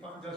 5-10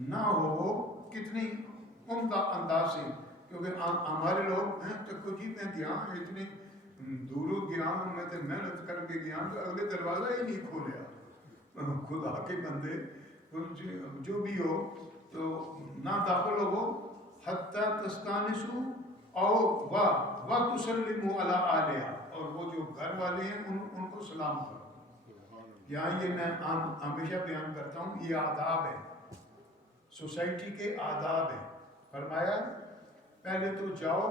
نہ ہو کتنی عمدہ انداز سے، کیونکہ ہمارے لوگ ہیں تو کچھ ہی میں گیا اتنے دوروں گیا ہوں، میں تو محنت کر کے گیا تو اگلے دروازہ ہی نہیں کھولیا۔ خدا کے بندے جو بھی ہو تو نہ داخل ہو حتیٰ تستانسو او و تسلموا علی اہلہا، اور وہ جو گھر والے ہیں ان کو سلام کرو۔ یہاں یہ میں ہمیشہ بیان کرتا ہوں، یہ آداب ہے، سوسائٹی کے آداب ہے۔ فرمایا پہلے تو جاؤ،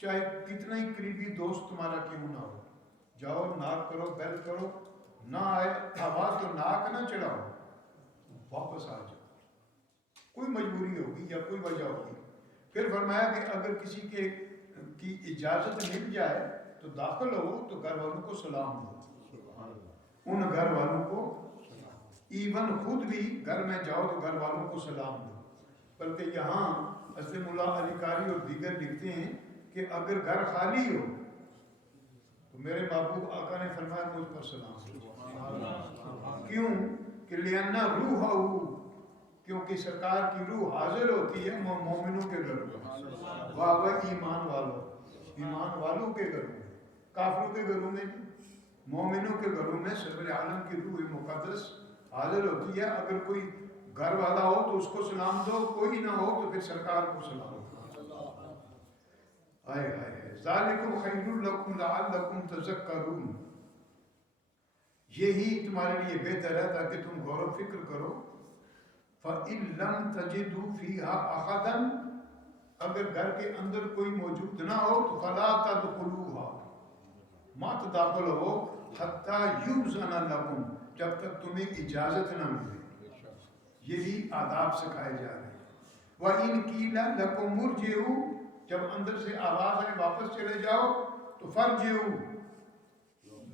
چاہے کتنا ہی قریبی دوست تمہارا کیوں نہ ہو، جاؤ ناک کرو، بیل کرو، نہ آئے آواز تو ناک نہ چڑھاؤ، واپس آ جاؤ، کوئی مجبوری ہوگی یا کوئی وجہ ہوگی۔ پھر فرمایا کہ اگر کسی کی اجازت مل جائے تو داخل ہو تو گھر والوں کو سلام دو، ان گھر والوں کو ایون خود بھی گھر میں جاؤ تو گھر والوں کو سلام دو۔ بلکہ یہاں اسلم اللہ علی قاری اور دیگر لکھتے ہیں کہ اگر گھر خالی ہو تو میرے محبوب آقا نے فرمایا مجھ پر سلام دو۔ کیوں کہ لِأَنَّ رُوحَهُ، کیونکہ سرکار کی روح حاضر ہوتی ہے مومنوں کے گھروں میں، واہ ایمان والوں کے گھروں میں، کافروں کے گھروں میں نہیں، مومنوں کے گھروں میں سرور عالم کی روح مقدس حاضر ہوتی ہے۔ اگر کوئی گھر والا ہو تو اس کو سلام دو، کوئی نہ ہو تو پھر سرکار کو سلام دو۔ آئے آئے ذالکم خیر لکم لعلکم تذکرون، یہی تمہارے لیے بہتر ہے تاکہ تم غور و فکر کرو۔ فَإِن لَمْ تَجِدُوا فِيهَا أَحَدًا، اگر گھر کے اندر کوئی موجود نہ ہو تو فَلَا تَدْخُلُوهَا، مت داخل ہو حَتَّى يُؤْذَنَ لَكُمْ، جب تک تمہیں اجازت نہ ملے۔ یہ بھی آداب سکھائے جا رہے ہیں۔ وَإِن قِيلَ لَكُمُ ارْجِعُوا، جب اندر سے آواز آئے واپس چلے جاؤ تو فَارْجِعُوا،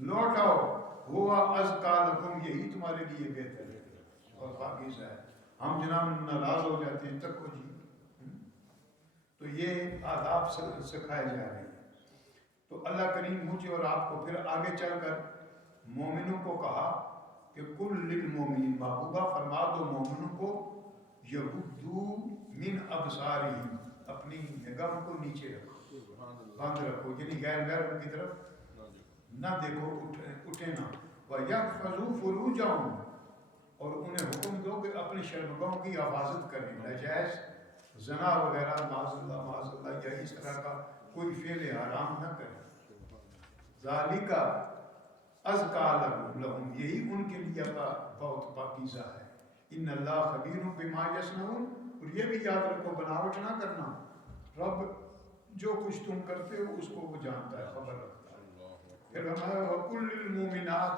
لوٹ آؤ، ہوا ازکیٰ لکم، یہی تمہارے لیے بہتر ہے اور پاکیزہ ہے۔ ہم جناب ناراض ہو جاتے ہیں، تک کو جی، تو یہ آداب سکھائے جا رہے ہیں۔ تو اللہ کریم مجھے اور آپ کو پھر آگے چل کر مومنوں کو کہا کہ کل للمومنین، محبوبہ فرما دو مومنوں کو یغضوا من ابصارہم، اپنی نگاہوں کو نیچے رکھو، بند رکھو، یعنی غیر محرم کی طرف نہ دیکھو، اٹھے نہ۔ وَيَحْفَظُوا فُرُوجَهُمْ، اور انہیں حکم دو کہ اپنی شرمگاہوں کی حفاظت کریں، ناجائز زنا وغیرہ معاذ اللہ یا اس طرح کا کوئی فعل حرام نہ کریں۔ ذَلِكَ أَزْكَىٰ لَهُمْ، یہی ان کے لیے بہت پاکیزہ ہے۔ ان اللہ خبیر بما یصنعون، اور یہ بھی یاد رکھو بناوٹ نہ کرنا، رب جو کچھ تم کرتے ہو اس کو وہ جانتا ہے، خبر رکھتا ہے۔ پھر ہمارا وَقُلْ لِلْمُؤْمِنَاتِ،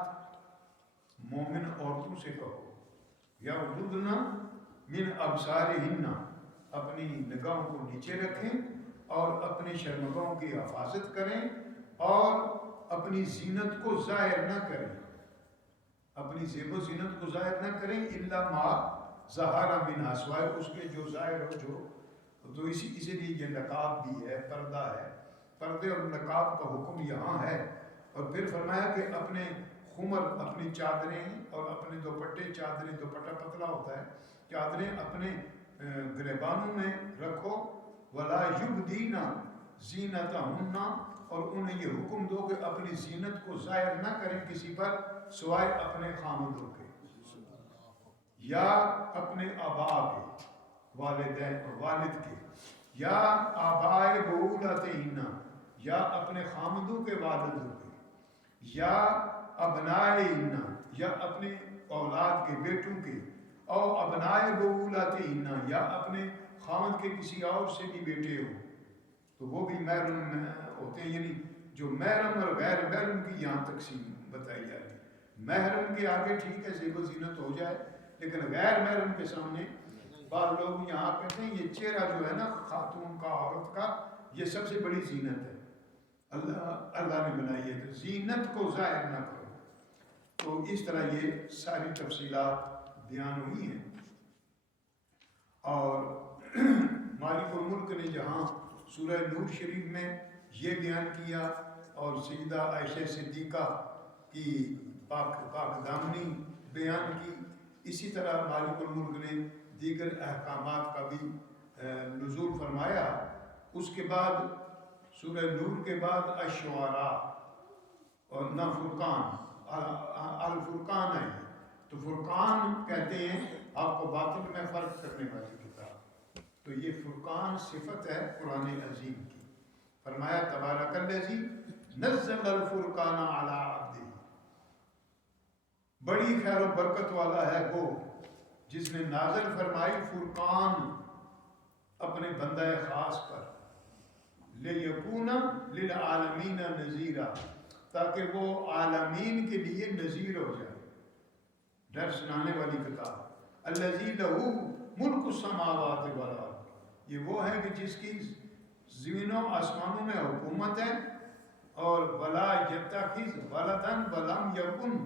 مومن عورتوں سے کہو یغضضن من ابصارہن، اپنی نگاہوں کو نیچے رکھیں اور اپنی شرمگاہوں کی حفاظت کریں اور اپنی زینت کو ظاہر نہ کریں، اپنی زیب و زینت کو ظاہر نہ کریں، الا ما ظہر منہا، سوائے اس کے جو ظاہر ہو، جو تو اسی لیے یہ نقاب بھی ہے، پردہ ہے، پردے اور نقاب کا حکم یہاں ہے۔ اور پھر فرمایا کہ اپنے خمر، اپنی چادریں اور اپنے دوپٹے، چادریں دوپٹہ پتلا ہوتا ہے، چادریں اپنے گریبانوں میں رکھو، ولا یبدین زینتہن، اور انہیں یہ حکم دو کہ اپنی زینت کو ظاہر نہ کریں کسی پر سوائے اپنے خامدوں کے یا اپنے آبا کے، والدین اور والد کے، یا آبائے بعولتہن، یا اپنے خامدوں کے والدوں کے، یا ابنائہن، یا اپنے اولاد کے بیٹوں کے، او ابنائے بعولتہن، یا اپنے خامد کے کسی اور سے بھی بیٹے ہو تو وہ بھی محرم ہوتے ہیں، یعنی جو محرم اور غیر محرم کی یہاں تقسیم بتائی جا رہی ہے۔ محرم کے آگے ٹھیک ہے زیب و زینت ہو جائے، لیکن غیر محرم کے سامنے بعض لوگ یہاں کہتے ہیں یہ چہرہ جو ہے نا خاتون کا، عورت کا، یہ سب سے بڑی زینت ہے، اللہ نے بنائی ہے، تو زینت کو ظاہر نہ کرو۔ تو اس طرح یہ ساری تفصیلات بیان ہوئی ہیں۔ اور مالک الملک نے جہاں سورہ نور شریف میں یہ بیان کیا اور سیدہ عائشہ صدیقہ کی پاک دامنی بیان کی، اسی طرح مالک الملک نے دیگر احکامات کا بھی نزول فرمایا. اس کے بعد سورہ نور کے بعد الشعراء اور نہ فرقان، الفرقان ہے. تو فرقان کہتے ہیں آپ کو باطل میں فرق کرنے والی کتاب. تو یہ فرقان صفت ہے قرآن عظیم کی. فرمایا تبارک الذی نزل الفرقان علی عبدہ، بڑی خیر و برکت والا ہے وہ جس نے نازل فرمائی فرقان اپنے بندہ خاص پر، لیکون للعالمین نذیرا، تاکہ وہ عالمین کے لیے نذیر ہو جائے، ڈر سنانے والی کتاب. الذی لہ ملک السماوات والارض، یہ وہ ہے کہ جس کی زمینوں آسمانوں میں حکومت ہے. اور ولا یتخذ ولدا ولم یکن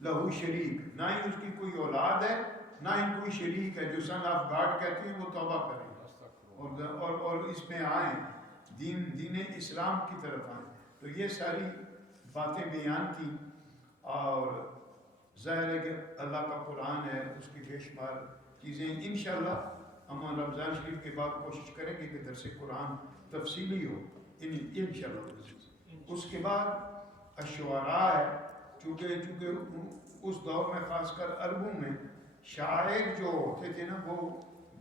لہ شریک، نہ ہی اس کی کوئی اولاد ہے نہ ہی کوئی شریک ہے. جو سن آف گاڈ کہتے ہیں وہ توبہ کریں اور اس میں آئیں، دین اسلام کی طرف آئیں. تو یہ ساری باتیں بیان کی. اور ظاہر ہے کہ اللہ کا قرآن ہے، اس کی بے شمار چیزیں. انشاءاللہ ہم رمضان شریف کے بعد کوشش کریں گے کہ درس قرآن تفصیلی ہو انشاءاللہ. اس کے بعد الشعراء ہے. چونکہ اس دور میں خاص کر عربوں میں شاعر جو ہوتے تھے نا، وہ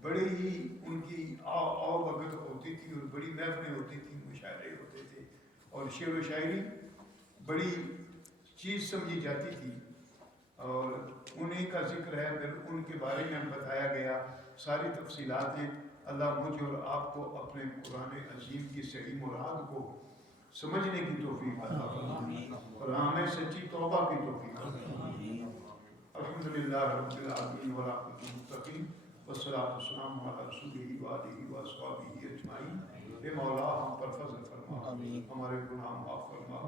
بڑے ہی ان کی آؤ بھگت ہوتی تھی اور بڑی محفلیں ہوتی تھیں، مشاعرے ہوتے تھے اور شعر و شاعری بڑی چیز سمجھی جاتی تھی. اور انہیں کا ذکر ہے، پھر ان کے بارے میں بتایا گیا ساری تفصیلات ہیں. اللہ مجھے اور آپ کو اپنے قرآن عظیم کی صحیح مراد کو سمجھنے کی توفیق عطا فرمائے اور ہمیں سچی توبہ کی توفیق عطا فرمائے. الحمدللہ رب العالمین والعاقبۃ للمتقین والصلاۃ والسلام علی رسولہ وآلہ وصحبہ اجمعین. اے مولا ہم پر فضل فرما، ہمارے گناہ معاف فرما.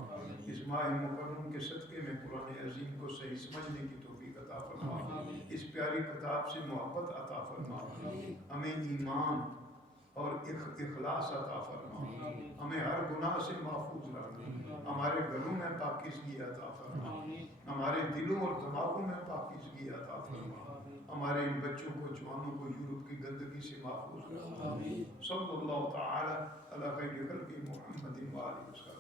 اس ماہ مکرم کے صدقے میں قرآن عظیم کو صحیح سمجھنے کی توفیق عطا فرما. اس پیاری کتاب سے محبت عطا فرما. ہمیں ایمان اور اخلاص عطا فرما. ہمیں ہر گناہ سے محفوظ رکھنا. ہمارے گھروں میں پاکیزگی عطا فرما. ہمارے دلوں اور دماغوں میں پاکیزگی عطا فرما. ہمارے ان بچوں کو، جوانوں کو یورپ کی گندگی سے محفوظ رکھنا. صلی اللہ تعالی علی خیر خلق محمد وآلہ وسلم.